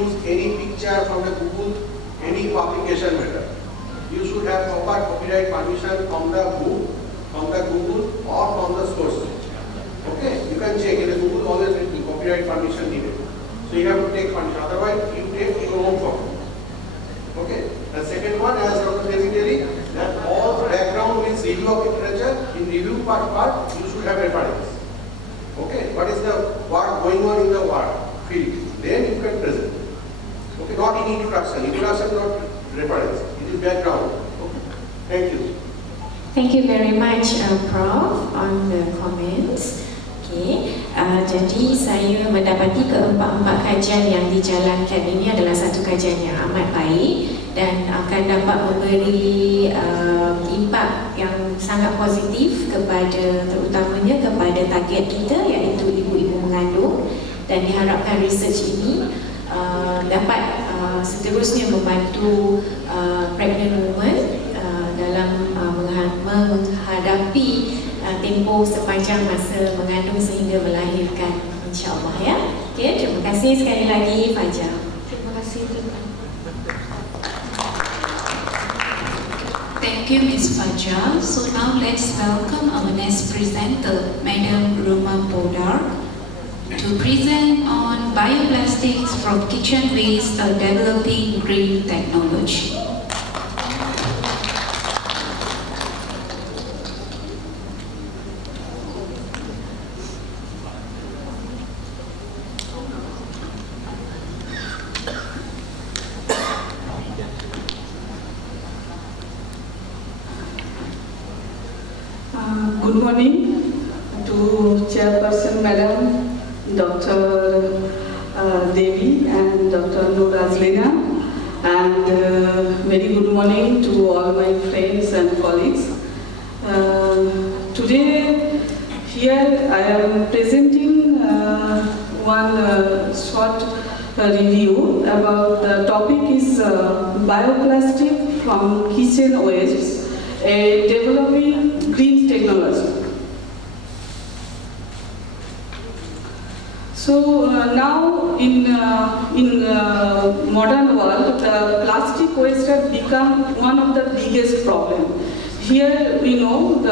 use any picture from the Google, any publication matter. You should have proper copyright permission from the book, from the Google, or from the source. Okay, you can check in the Google, always written copyright permission needed. So you have to take permission, otherwise you take your own copy. Okay. The second one, as Dr. Dignitary, that all background means review of literature. In review part, you should have reference. Okay. What is the work going on in the work field? Then you can present. Okay. Not in introduction. Introduction not reference. It is background. Okay. Thank you. Thank you very much, Prof, on the comments. Okay, jadi saya mendapati keempat-empat kajian yang dijalankan ini adalah satu kajian yang amat baik dan akan dapat memberi impak yang sangat positif kepada, terutamanya kepada target kita, iaitu ibu-ibu mengandung, dan diharapkan research ini dapat seterusnya membantu pregnant women dalam menghadapi tempoh sepanjang masa mengandung sehingga melahirkan, insyaAllah ya. Okay, terima kasih sekali lagi Fajar. Terima kasih. Thank you, Ms. Fajar. So now let's welcome our next presenter, Madam Roma Bodar, to present on bioplastics from kitchen waste, a developing green technology. Good morning to Chairperson Madam Dr. Devi and Dr. Nur Azlina, and very good morning to all my friends and colleagues. Today here I am presenting one short review about the topic is bioplastic from kitchen waste, a developing green technology. So now in modern world, the plastic waste has become one of the biggest problem. Here we know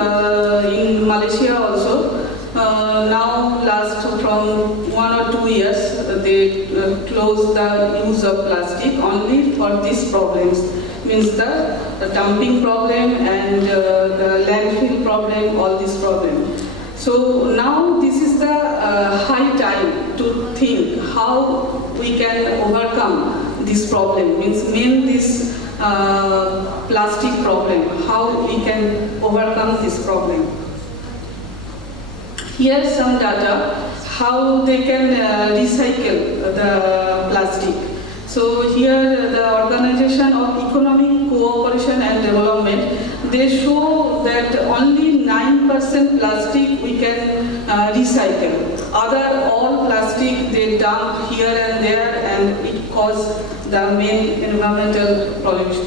in Malaysia also, now last from 1 or 2 years, they closed the use of plastic only for these problems. Means the dumping problem and the landfill problem, all these problems. So now this is the high time to think how we can overcome this problem. Means this plastic problem, how we can overcome this problem. Here's some data how they can recycle the plastic. So here the Organization of Economic Cooperation and Development, they show that only 9% plastic we can recycle. Other all plastic they dump here and there, and it causes the main environmental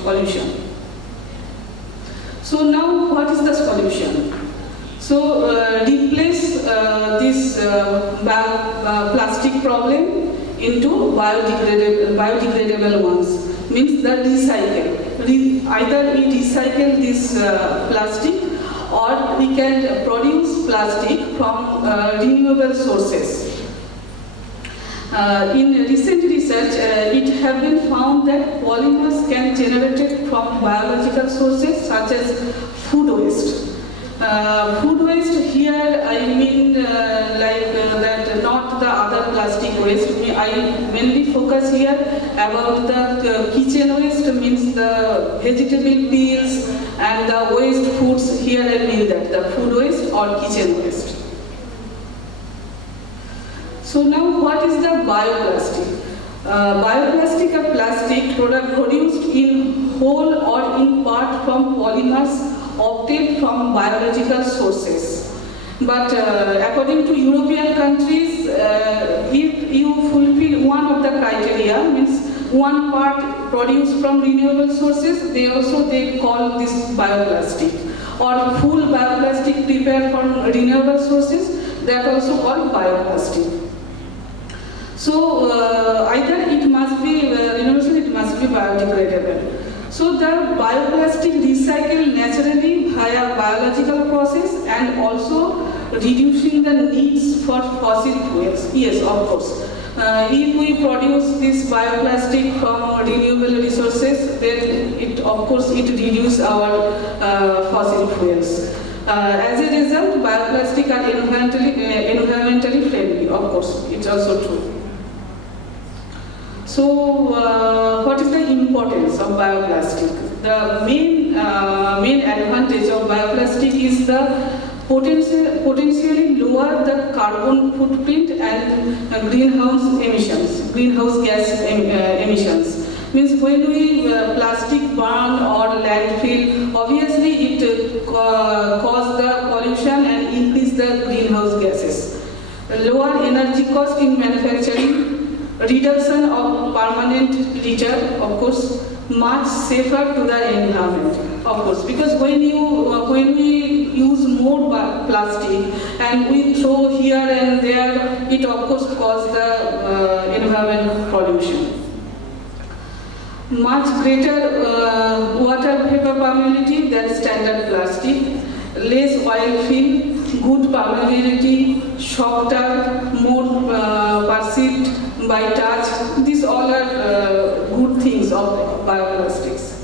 pollution. So now what is the solution? So replace this plastic problem into biodegradable ones, means the recycle. Either we recycle this plastic, or we can produce plastic from renewable sources. In recent research, it has been found that polymers can be generated from biological sources such as food waste. Food waste here, I mean that not the other plastic waste. I mainly focus here about the kitchen waste, means the vegetable peels and the waste foods. Here I mean that the food waste or kitchen waste. So now what is the bioplastic? Bioplastic are plastic product produced in whole or in part from polymers obtained from biological sources. But according to European countries, if you fulfill one of the criteria, means one part produced from renewable sources, they call this bioplastic. Or full bioplastic prepared from renewable sources, that also called bioplastic. So either it must be must be biodegradable. So the bioplastic recycle naturally via biological process and also reducing the needs for fossil fuels. Yes, of course. If we produce this bioplastic from renewable resources, then it reduces our fossil fuels. As a result, bioplastic are environmentally friendly. Of course, it's also true. So, what is the importance of bioplastic? The main advantage of bioplastic is the potentially lower the carbon footprint and greenhouse gas emissions. Means when we plastic burn or landfill, obviously it cause the pollution and increase the greenhouse gases. Lower energy cost in manufacturing, reduction of permanent litter, of course, much safer to the environment, of course, because when we use more plastic and we throw here and there, it of course causes the environment pollution. Much greater water vapor permeability than standard plastic, less oil film, good permeability, softer, more perceived by touch. These all are good things of bioplastics.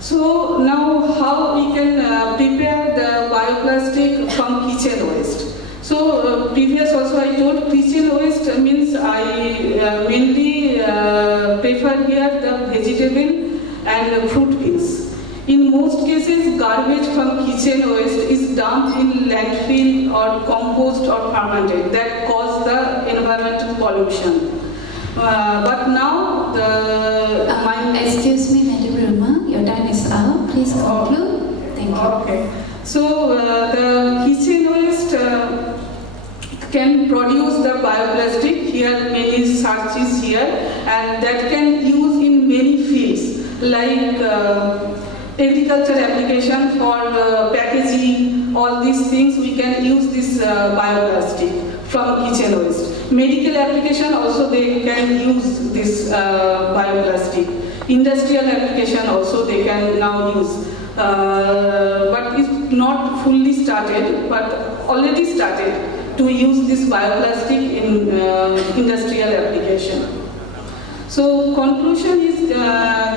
So now how we can prepare the bioplastic from kitchen waste. So previous also I told kitchen waste means I mainly prefer here the vegetable and fruit peels. In most cases, garbage from kitchen waste is dumped in landfill or compost or fermented that cause the environmental pollution. But now excuse me, Madam Ruma, your time is up. Please conclude. Thank you. Okay. So the kitchen waste can produce the bioplastic. Here many searches here, and that can use in many fields like agriculture application for packaging. All these things we can use this bioplastic from kitchen waste. Medical application also they can use this bioplastic. Industrial application also they can now use. But it's not fully started, but already started to use this bioplastic in industrial application. So conclusion is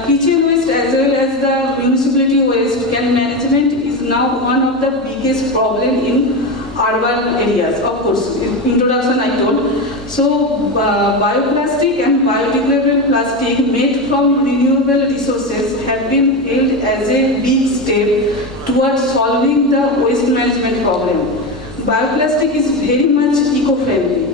kitchen waste as well as the municipality waste management is now one of the biggest problem in urban areas. Of course, in introduction I told. So bioplastic and biodegradable plastic made from renewable resources have been held as a big step towards solving the waste management problem. Bioplastic is very much eco-friendly.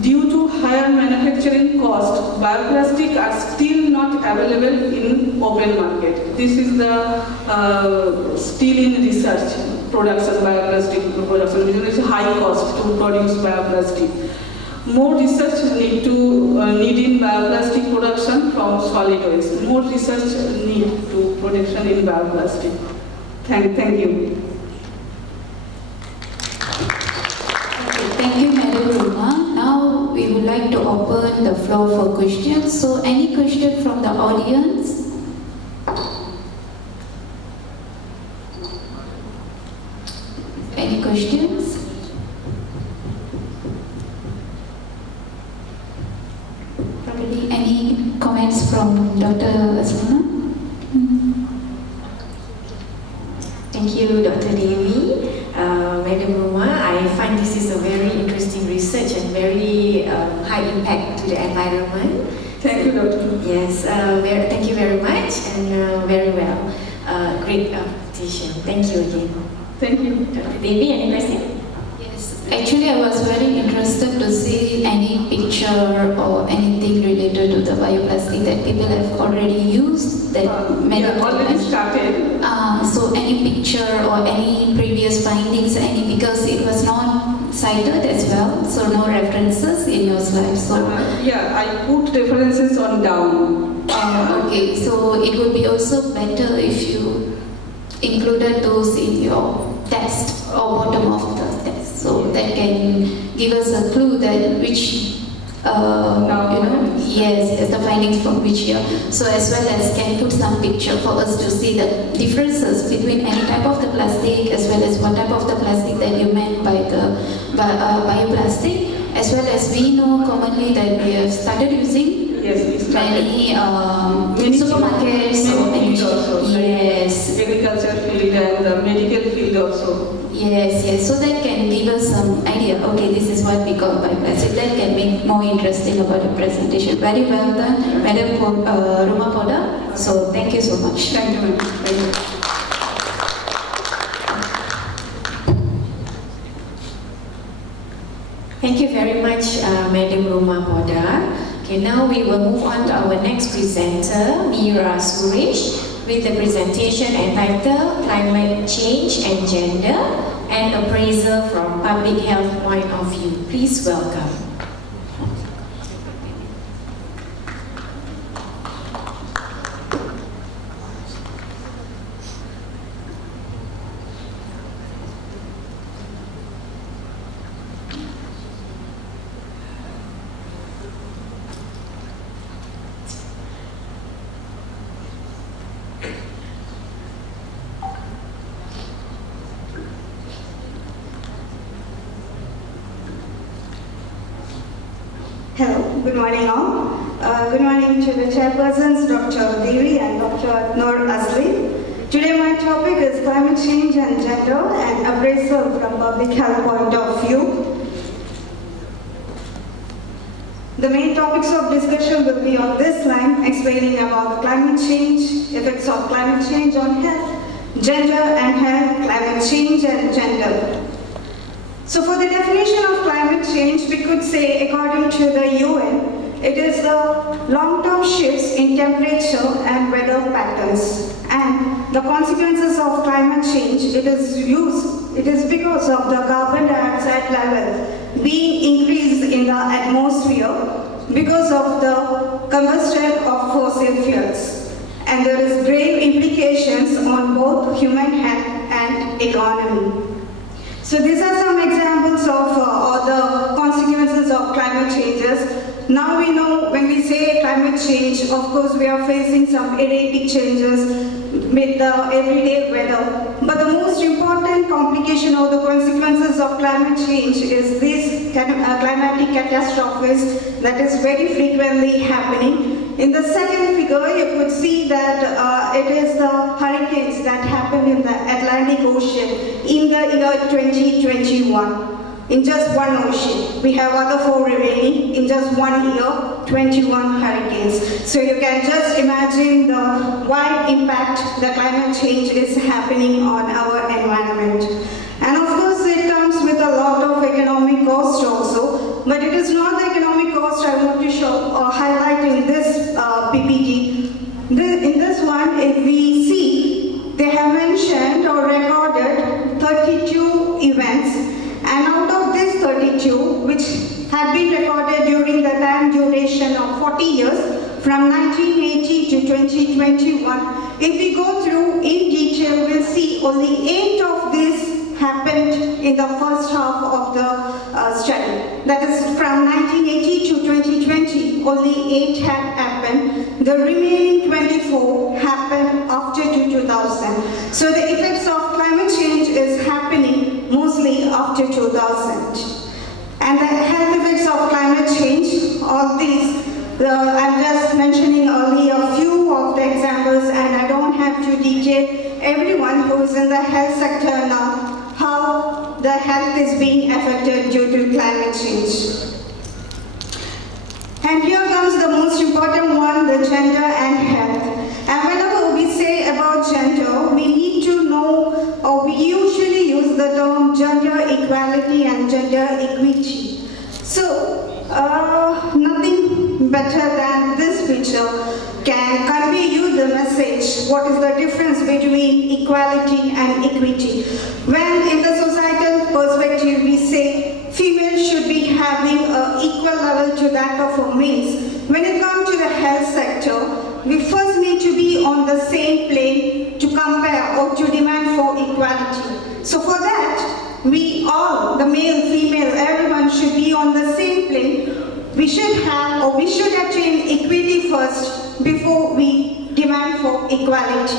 Due to higher manufacturing cost, bioplastic are still not available in open market. This is the still in research production, bioplastic production, because it's high cost to produce bioplastic. More research need in bioplastic production from solid waste. More research need to production in bioplastic. Thank you. Thank you, Madam Ruma. Now we would like to open the floor for questions. So any question from the audience? Any questions? Probably any comments from Dr. Asmana? Thank you, Dr. Devi. Madam Ruma, I find this is a very interesting research and very high impact to the environment. Thank you, Doctor. Yes, thank you very much and very well. Great presentation. Thank you again. Thank you. Dr. Devi, any question? Yes, actually I was very interested to see any picture or anything related to the bioplastic that people have already used that already started. So any picture or any previous findings, because it was not cited as well, so no references in your slide. So I put references on down. Okay, so it would be also better if you included those in your text or bottom of the text, so that can give us a clue that which Yes, it's the findings from which year. So as well as can put some picture for us to see the differences between any type of the plastic as well as what type of the plastic that you meant by the bioplastic. As well as we know commonly that we have started using many supermarkets, yes, agriculture field and the medical field also. Yes, so that can give us some idea, okay, this is what we call bioplastic. That can make more interesting about the presentation. Very well done, Madam Ruma Poda. So thank you so much. Thank you, Thank you. Thank you very much, Madam Ruma Poda. Okay, now we will move on to our next presenter, Meera Suresh, with the presentation entitled Climate Change and Gender, an appraisal from public health point of view. Please welcome. Hello, good morning all. Good morning to the chairpersons, Dr. Devi and Dr. Noor Azli. Today my topic is climate change and gender and appraisal from public health point of view. The main topics of discussion will be on this line, explaining about climate change, effects of climate change on health, gender and health, climate change and gender. So for the definition of climate change, we could say, according to the UN, it is the long-term shifts in temperature and weather patterns. And the consequences of climate change, it is because of the carbon dioxide level being increased in the atmosphere because of the combustion of fossil fuels. And there is grave implications on both human health and economy. So these are some examples of the consequences of climate changes. Now we know when we say climate change, of course we are facing some erratic changes with the everyday weather. But the most important complication or the consequences of climate change is these climatic catastrophes that is very frequently happening. In the second figure, you could see that it is the hurricanes that happened in the Atlantic Ocean in the year 2021. In just one ocean. We have other 4 remaining. In just 1 year, 21 hurricanes. So you can just imagine the wide impact the climate change is happening on our environment. And of course, it comes with a lot of economic cost also. But it is not the economic cost I want to show or highlight in this PPT. In this one, if we see, they have mentioned or recorded 32 events. And out of these 32, which had been recorded during the time duration of 40 years, from 1980 to 2021, if we go through in detail, we'll see only 8 of these happened in the first half of the study. That is from 1980 to 2020, only 8 had happened. The remaining 24 happened after 2000. So the effects of climate change is happening mostly after 2000. And the health effects of climate change, all these, I'm just mentioning only a few of the examples, and I don't have to detail everyone who is in the health sector now, how the health is being affected due to climate change. And here comes the most important one, the gender and health. And whenever we say about gender, we need to know, or we usually use the term gender equality and gender equity. So, nothing better than this picture can convey you the message, what is the difference between equality and equity. When in the societal perspective we say females should be having an equal level to that of males, when it comes to the health sector, we first need to be on the same plane to compare or to demand for equality. So for that, we all, the male, female, everyone should be on the same plane. We should have or we should attain before we demand for equality.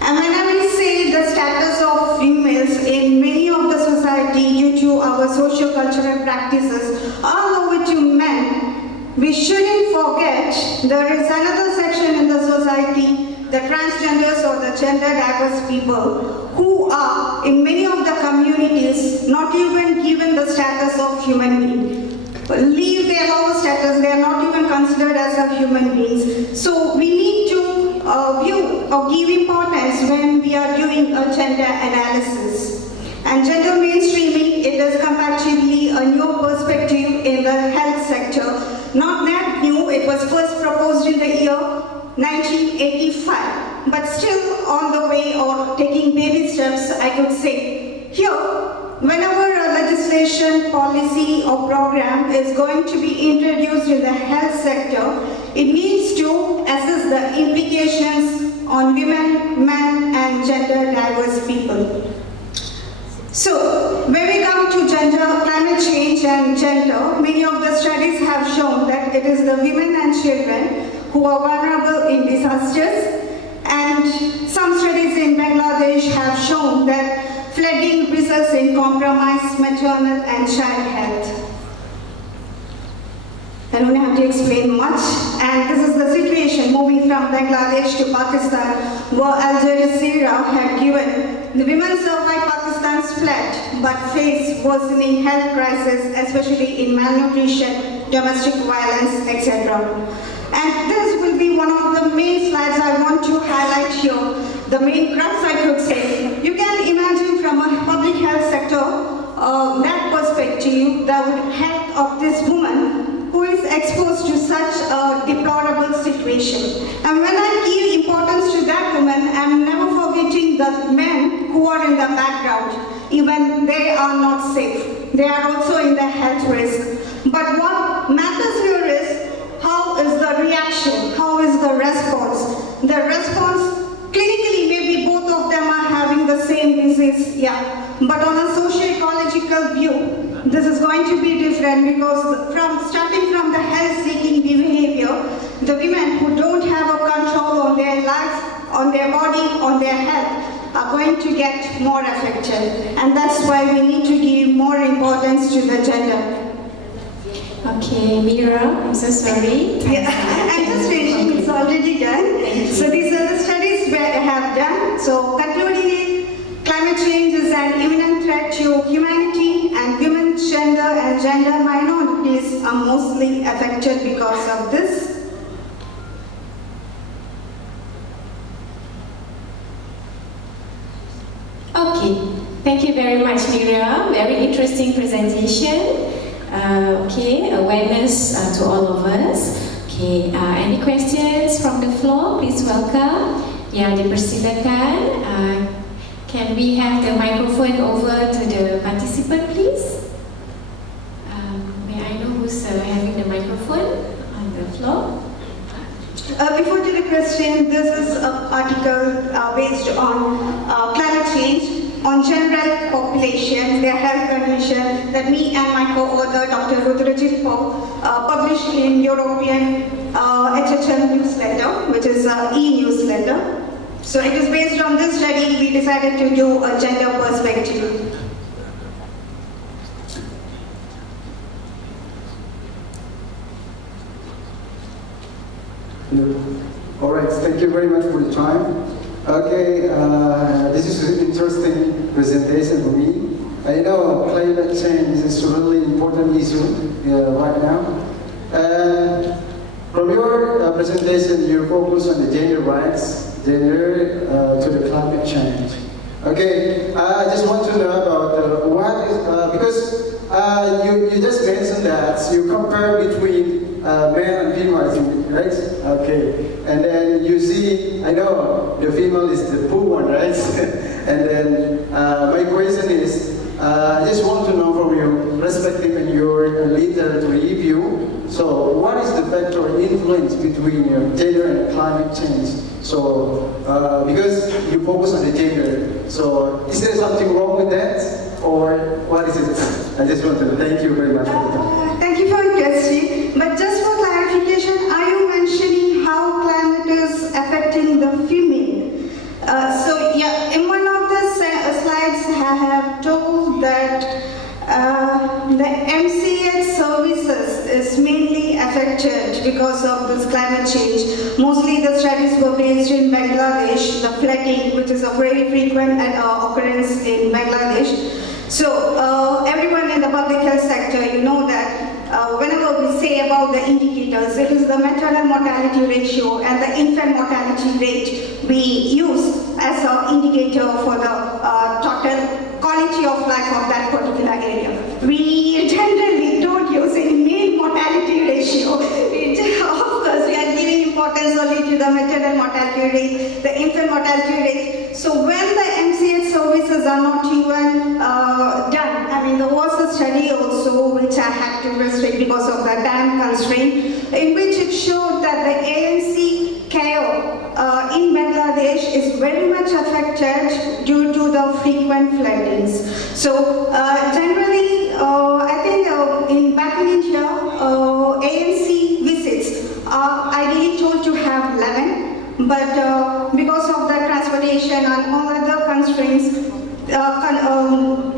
And whenever we say the status of females in many of the society due to our socio-cultural practices are lower to men, we shouldn't forget there is another section in the society, the transgenders or the gender diverse people, who are in many of the communities not even given the status of human being. Leave their lower status, they are not even considered as a human beings. So we need to view or give importance when we are doing a gender analysis. And gender mainstreaming, it is comparatively a new perspective in the health sector. Not that new, it was first proposed in the year 1985, but still on the way or taking baby steps, I could say. Here, whenever a legislation, policy or program is going to be introduced in the health sector, it needs to assess the implications on women, men and gender diverse people. So, when we come to gender, climate change and gender, many of the studies have shown that it is the women and children who are vulnerable in disasters, and some studies in Bangladesh have shown that flooding results in compromised maternal and child health. I don't have to explain much, and this is the situation moving from Bangladesh to Pakistan, where Al Jazeera had given the women survived Pakistan's flood but face worsening health crisis, especially in malnutrition, domestic violence, etc. And this will be one of the main slides I want to highlight here. The main crux, I could say. You can imagine from a public health sector, that perspective, the health of this woman who is exposed to such a deplorable situation. And when I give importance to that woman, I'm never forgetting the men who are in the background. Even they are not safe. They are also in the health risk. But what matters here is how is the reaction, how is the response. The response, clinically maybe both of them are having the same disease, yeah. But on a socio-ecological view, this is going to be different because starting from the health-seeking behavior, the women who don't have a control on their life, on their body, on their health, are going to get more affected. And that's why we need to give more importance to the gender. Okay, Mira, I'm so sorry. Yeah, I'm just finishing, it's already done. So these are the studies we have done. So concluding it, climate change is an imminent threat to humanity, and women, gender and gender minorities are mostly affected because of this. Okay, thank you very much, Mira. Very interesting presentation. Okay, awareness to all of us. Okay, any questions from the floor? Please welcome. Ya, dipersilakan. Can we have the microphone over to the participant, please? May I know who's having the microphone on the floor? Before to the question, this is an article based on climate change, on general population, their health condition, that me and my co-author, Dr. Rudrajit Paul, published in European HHM newsletter, which is an e-newsletter. So it is based on this study, we decided to do a gender perspective. All right, thank you very much for the time. Okay, this is an interesting presentation for me. I know climate change is a really important issue right now. From your presentation, you focus on the gender rights, gender to the climate change. Okay, I just want to know about what is, because you just mentioned that you compare between male and female, right? Okay, and then you see, I know the female is the poor one, right? And then my question is, I just want to know from your perspective and your literature review, so what is the factor or influence between gender and climate change? So, because you focus on the gender, so is there something wrong with that? Or what is it? I just want to thank you very much for the time. Thank you for your question. But just for clarification, are you mentioning affected because of this climate change. Mostly the studies were based in Bangladesh, the flooding, which is a very frequent occurrence in Bangladesh. So everyone in the public health sector, you know that whenever we say about the indicators, it is the maternal mortality ratio and the infant mortality rate we use as an indicator for the total quality of life of that particular area. We generally don't use any male mortality ratio. Of course, we are giving importance only to the maternal mortality rate, the infant mortality rate. So when the MCH services are not even done, I mean, there was a study also which I had to restrict because of the time constraint, in which it showed that the ANC care in Bangladesh is very much affected due to the frequent floodings. So generally, I think back in India, ANC visits are ideally told to have 11, but because of the transportation and all other constraints,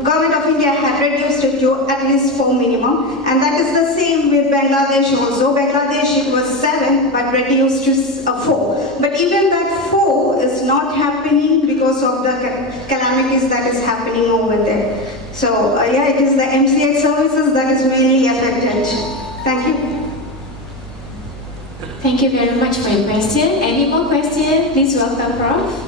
Government of India had reduced it to at least 4 minimum, and that is the same with Bangladesh also. Bangladesh it was 7 but reduced to 4. But even that 4 is not happening because of the calamities that is happening over there. So yeah, it is the MCH services that is mainly affected. Thank you. Thank you very much for your question. Any more questions? Please welcome Prof.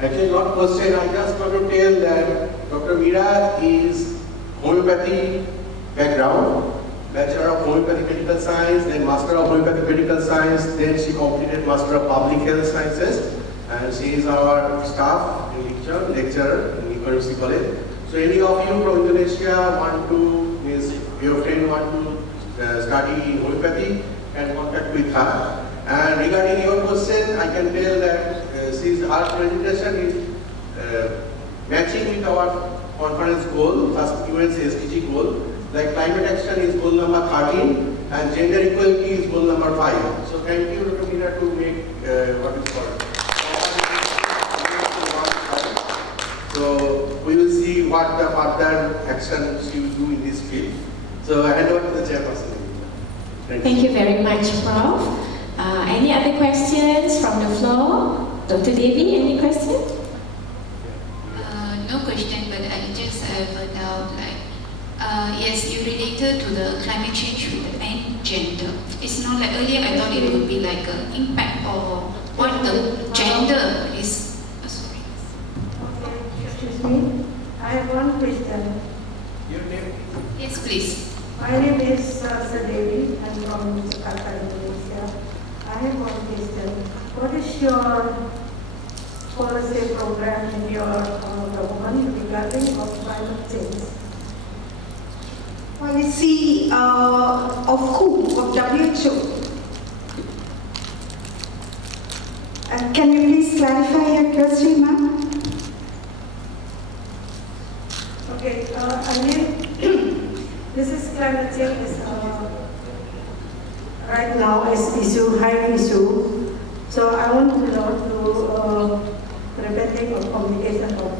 Actually, not question. I just want to tell that Dr. Meera is homeopathy background, Bachelor of Homeopathic Medical Science, then Master of Homeopathic Medical Science, then she completed Master of Public Health Sciences, and she is our staff lecturer in University College. So any of you from Indonesia want to, your friend want to study homeopathy, can contact with her. And regarding your question, I can tell that our presentation is matching with our conference goal, first UN's SDG goal. Like climate action is goal number 13, and gender equality is goal number 5. So thank you, Dr. Meera, to make what is called. So we will see what the further actions you do in this field. So I hand over to the chairperson. Thank you very much, Prof. Any other questions from the floor? Dr. Devi, any question? No question, but I just have a doubt. Yes, you related to the climate change with the gender. It's not like earlier I thought it would be like an impact or what the gender is. Sorry. Okay, excuse me. I have one question. Your name? Yes, please. My name is Devi. I'm from Jakarta, Indonesia. I have one question. What is your policy program in your government regarding of climate change? Policy of WHO, of WHO. Can you please clarify your question, ma'am? Okay, I mean, this is climate change is right now is high issue. So I want to know to preventing of communication of